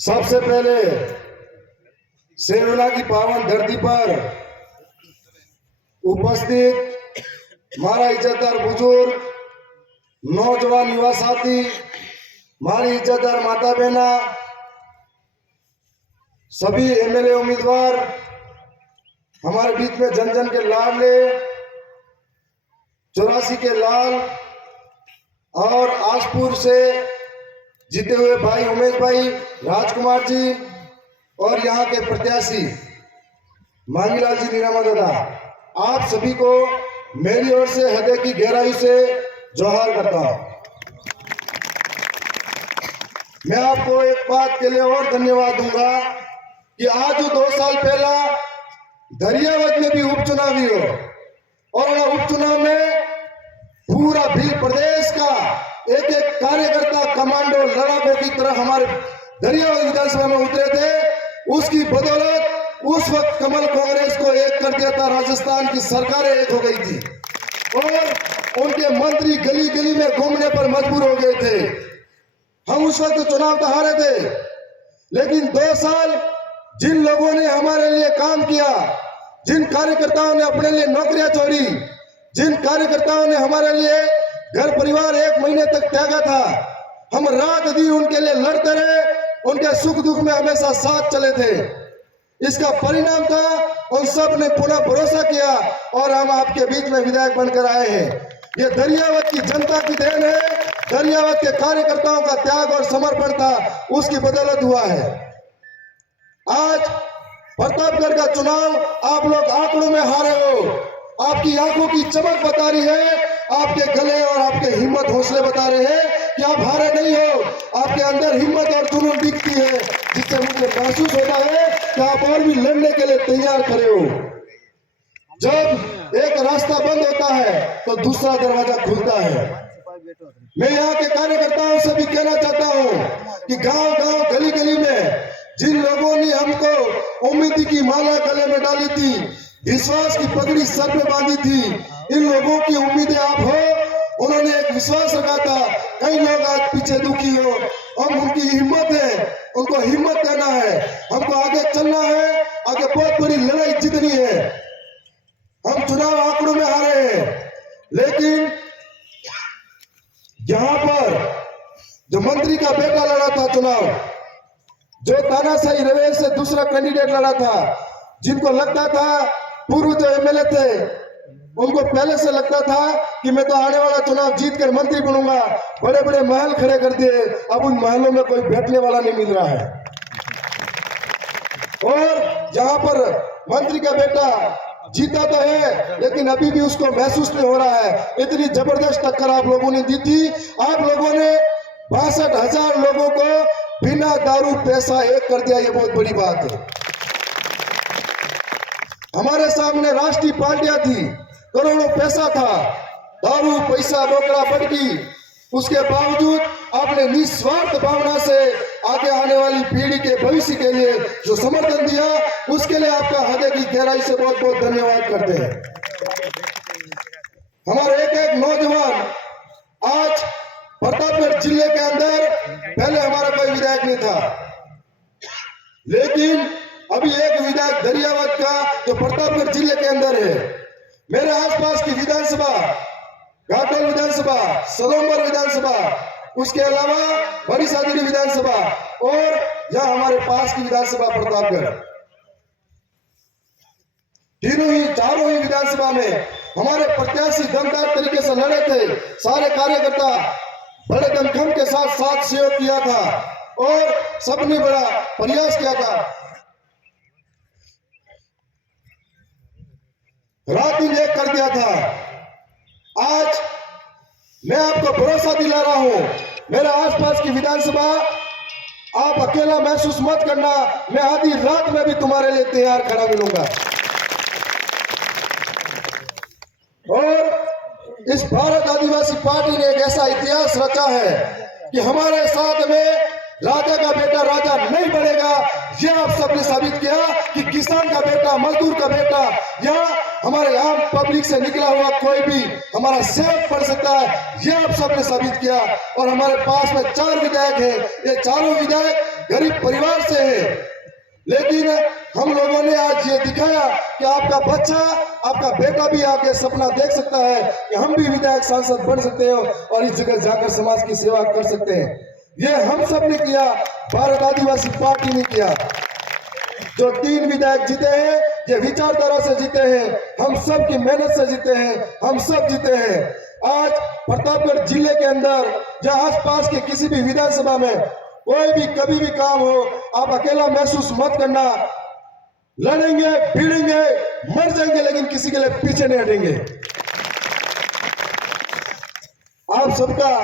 सबसे पहले सेवना की पावन धरती पर उपस्थित हमारा इज्जतदार बुजुर्ग, नौजवान युवा साथी, हमारी इज्जतदार माता बहना, सभी एमएलए उम्मीदवार, हमारे बीच में जन जन के लाडले 84 के लाल और आशपुर से जीते हुए भाई उमेश भाई, राजकुमार जी और यहाँ के प्रत्याशी मांगीलाल जी नीरामा दादा, आप सभी को मेरी ओर से हृदय की गहराई से जोहार करता हूँ। मैं आपको एक बात के लिए और धन्यवाद दूंगा कि आज 2 साल पहला दरियावत में भी उपचुनाव हुई हो और उपचुनाव में पूरा भील प्रदेश का एक एक कार्यकर्ता कमांडो लड़ाकों की तरह हमारे दरियावत विधानसभा में उतरे थे। उसकी बदौलत उस वक्त कमल कांग्रेस को एक कर दिया था, राजस्थान की सरकारें एक हो गई थी और उनके मंत्री गली गली में घूमने पर मजबूर हो गए थे। हम उस वक्त चुनाव तो हारे थे, लेकिन 2 साल जिन लोगों ने हमारे लिए काम किया, जिन कार्यकर्ताओं ने अपने लिए नौकरियां छोड़ी, जिन कार्यकर्ताओं ने हमारे लिए घर परिवार 1 महीने तक त्यागा था, हम रात दिन उनके लिए लड़ते रहे, उनके सुख दुख में हमेशा साथ चले थे। इसका परिणाम था उन सब ने पुनः भरोसा किया और हम आपके बीच में विधायक बनकर आए हैं। ये दरियावत की जनता की देन है, दरियावत के कार्यकर्ताओं का त्याग और समर्पण था, उसकी बदौलत हुआ है। आज प्रतापगढ़ का चुनाव आप लोग आंकड़ों में हारे हो, आपकी आंखों की चमक बता रही है, आपके गले और आपके हिम्मत हौसले बता रहे हैं कि आप हारे नहीं हो। आपके अंदर हिम्मत और जुनून दिखती है, जिससे मुझे महसूस होता है कि आप और भी लड़ने के लिए तैयार खड़े हो। जब एक रास्ता बंद होता है तो दूसरा दरवाजा खुलता है। मैं यहाँ के कार्यकर्ताओं से भी कहना चाहता हूँ कि गांव गांव गली गली में जिन लोगों ने हमको उम्मीद की माला गले में डाली थी, विश्वास की पगड़ी सर पे बांधी थी, इन लोगों की उम्मीदें आप हो। उन्होंने एक विश्वास रखा था, कई लोग आज पीछे दुखी हो, हम उनकी हिम्मत है, उनको हिम्मत देना है, हमको आगे चलना है, आगे बहुत बड़ी लड़ाई जीतनी है। हम चुनाव आंकड़ों में हारे हैं, लेकिन यहाँ पर जो मंत्री का बेटा लड़ा था चुनाव, जो तानाशाही रवैये से दूसरा कैंडिडेट लड़ा था, जिनको लगता था, पूर्व जो एमएलए थे उनको पहले से लगता था कि मैं तो आने वाला चुनाव जीतकर मंत्री बनूंगा, बड़े बड़े महल खड़े कर दिए, अब उन महलों में कोई बैठने वाला नहीं मिल रहा है। और जहां पर मंत्री का बेटा जीता तो है, लेकिन अभी भी उसको महसूस नहीं हो रहा है। इतनी जबरदस्त टक्कर आप लोगों ने दी थी। आप लोगों ने 62,000 लोगों को बिना दारू पैसा एक कर दिया, ये बहुत बड़ी बात है। हमारे सामने राष्ट्रीय पार्टियां थी, करोड़ों पैसा था, दारू पैसा रोकड़ा पड़गी, उसके बावजूद आपने निस्वार्थ भावना से आगे आने वाली पीढ़ी के भविष्य के लिए जो समर्थन दिया, उसके लिए आपका हृदय की गहराई से बहुत बहुत धन्यवाद करते हैं। हमारे एक एक नौजवान आज प्रतापगढ़ जिले के अंदर, पहले हमारा कोई विधायक नहीं था, लेकिन अभी एक विधायक दरियावत का जो प्रतापगढ़ जिले के अंदर है। मेरे आसपास की विधानसभा, घाटोल विधानसभा, सलोमर विधानसभा, उसके अलावा बड़ी सादरी विधानसभा और यहाँ हमारे पास की विधानसभा प्रतापगढ़, चारों ही विधानसभा में हमारे प्रत्याशी दमदार तरीके से लड़े थे। सारे कार्यकर्ता बड़े दमखम के साथ साथ सहयोग किया था और सबने बड़ा प्रयास किया था, रात दिन एक कर दिया था। आज मैं आपको भरोसा दिला रहा हूं, मेरे आसपास की विधानसभा आप अकेला महसूस मत करना, मैं आधी रात में भी तुम्हारे लिए तैयार खड़ा मिलूंगा। और इस भारत आदिवासी पार्टी ने एक ऐसा इतिहास रचा है कि हमारे साथ में राजा का बेटा राजा नहीं बनेगा। यह आप सबने साबित किया कि किसान का बेटा, मजदूर का बेटा, या हमारे आम पब्लिक से निकला हुआ कोई भी हमारा सेवक बन सकता है। यह आप सबने साबित किया। और हमारे पास में 4 विधायक हैं, ये चारों विधायक गरीब परिवार से हैं, लेकिन हम लोगों ने आज ये दिखाया कि आपका बच्चा, आपका बेटा भी आके सपना देख सकता है कि हम भी विधायक सांसद बन सकते हैं और इस जगह जाकर समाज की सेवा कर सकते हैं। ये हम सब ने किया, भारत आदिवासी पार्टी ने किया। जो 3 विधायक जीते हैं, ये विचारधारा से जीते हैं, हम सब की मेहनत से जीते हैं, हम सब जीते हैं। आज प्रतापगढ़ जिले के अंदर या आसपास के किसी भी विधानसभा में कोई भी कभी भी काम हो, आप अकेला महसूस मत करना। लड़ेंगे, भिड़ेंगे, मर जाएंगे, लेकिन किसी के लिए पीछे नहीं हटेंगे। आप सबका